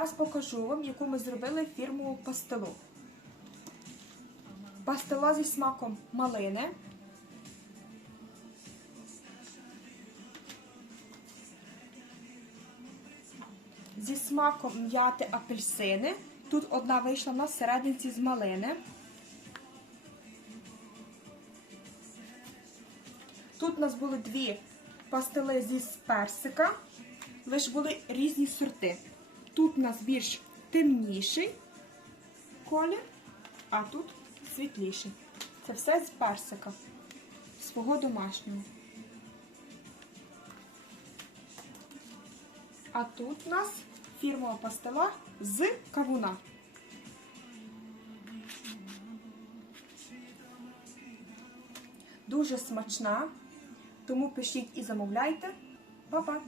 Зараз покажу вам, яку ми зробили фірмову пастилу. Пастила зі смаком малини. Зі смаком м'яти апельсини. Тут одна вийшла на серединці з малини. Тут у нас були дві пастили зі персика, лише були різні сорти. Тут у нас більш темніший колір, а тут світліший. Це все з персика, свого домашнього. А тут у нас фірмова пастила з кавуна. Дуже смачна, тому пишіть і замовляйте. Па-па!